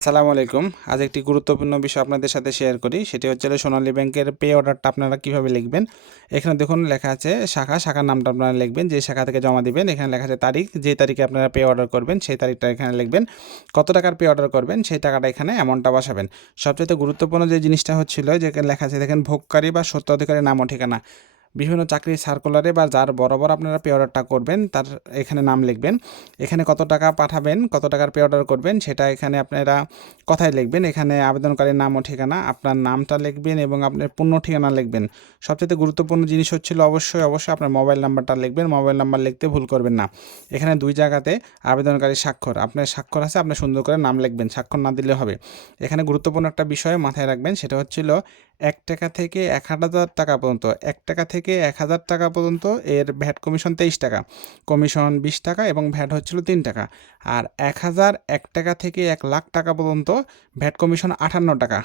আসসালামু আলাইকুম। আজ একটি গুরুত্বপূর্ণ বিষয় আপনাদের সাথে শেয়ার করি। সেটি হচ্ছে সোনালী ব্যাংকের পে অর্ডারটা আপনারা কিভাবে লিখবেন। এখানে দেখুন লেখা আছে শাখার নামটা আপনারা লিখবেন, যে শাখা থেকে জমা দিবেন। এখানে লেখা আছে তারিখ, যে তারিখে আপনারা পে অর্ডার করবেন সেই তারিখটা এখানে লিখবেন। কত টাকার পে অর্ডার করবেন সেই টাকাটা এখানে অ্যামাউন্টটা বসাবেন। সবচেয়ে গুরুত্বপূর্ণ যে জিনিসটা হচ্ছিল, যে লেখা আছে দেখেন ভোগকারী বা স্বত্বাধিকারীর নাম ও ঠিকানা। বিভিন্ন চাকরির সার্কুলারে বা যার বরাবর আপনারা পে অর্ডারটা করবেন তার এখানে নাম লিখবেন। এখানে কত টাকা পাঠাবেন, কত টাকার পে অর্ডার করবেন সেটা এখানে আপনারা কথায় লিখবেন। এখানে আবেদনকারীর নাম ও ঠিকানা, আপনার নামটা লিখবেন এবং আপনার পূর্ণ ঠিকানা লিখবেন। সবচেয়ে গুরুত্বপূর্ণ জিনিস হচ্ছিল অবশ্যই আপনার মোবাইল নাম্বারটা লিখবেন। মোবাইল নাম্বার লিখতে ভুল করবেন না। এখানে দুই জায়গাতে আবেদনকারীর স্বাক্ষর, আপনার স্বাক্ষর আছে, আপনি সুন্দর করে নাম লিখবেন, স্বাক্ষর না দিলে হবে। এখানে গুরুত্বপূর্ণ একটা বিষয় মাথায় রাখবেন, সেটা হচ্ছিল 1 টাকা থেকে 1000 টাকা পর্যন্ত, 1 টাকা থেকে 1000 টাকা পর্যন্ত এর ভ্যাট কমিশন 23 টাকা, কমিশন 20 টাকা এবং ভ্যাট হচ্ছিল 3 টাকা। আর 1 টাকা থেকে 1 লাখ টাকা পর্যন্ত ভ্যাট কমিশন 58 টাকা,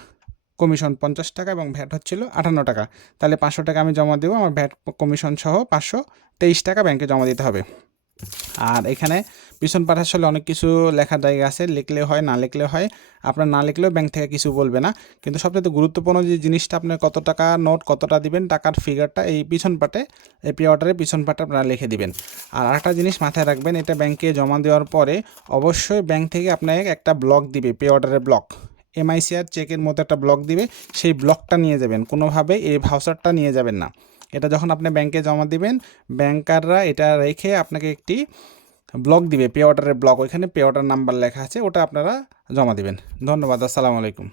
কমিশন 50 টাকা এবং ভ্যাট হচ্ছিল 58 টাকা। তাহলে 500 টাকা আমি জমা দেবো, আমার ভ্যাট কমিশন সহ 523 টাকা ব্যাংকে জমা দিতে হবে। আর এখানে পিছন পাঠ আসলে অনেক কিছু লেখার জায়গা আছে, লিখলে হয় না লিখলে হয়। আপনার না লিখলেও ব্যাংক থেকে কিছু বলবে না। কিন্তু সবচেয়ে গুরুত্বপূর্ণ যে জিনিসটা, আপনি কত টাকা নোট কতটা দিবেন, টাকার ফিগারটা এই পিছন পাটে, এই পে অর্ডারের পিছন পাটে আপনারা লিখে দিবেন। আর একটা জিনিস মাথায় রাখবেন, এটা ব্যাংকে জমা দেওয়ার পরে অবশ্যই ব্যাংক থেকে আপনাকে একটা ব্লক দিবে, পে অর্ডারের ব্লক, এমআইসিআর চেকের মতো একটা ব্লক দিবে। সেই ব্লকটা নিয়ে যাবেন, কোনোভাবে এই ভাউচারটা নিয়ে যাবেন না। এটা যখন আপনি ব্যাংকে জমা দিবেন, ব্যাংকাররা এটা রেখে আপনাকে একটি ব্লক দিবে, পে অর্ডারের ব্লক, ওইখানে পে অর্ডার নাম্বার লেখা আছে, ওটা আপনারা জমা দিবেন। ধন্যবাদ। আসসালামু আলাইকুম।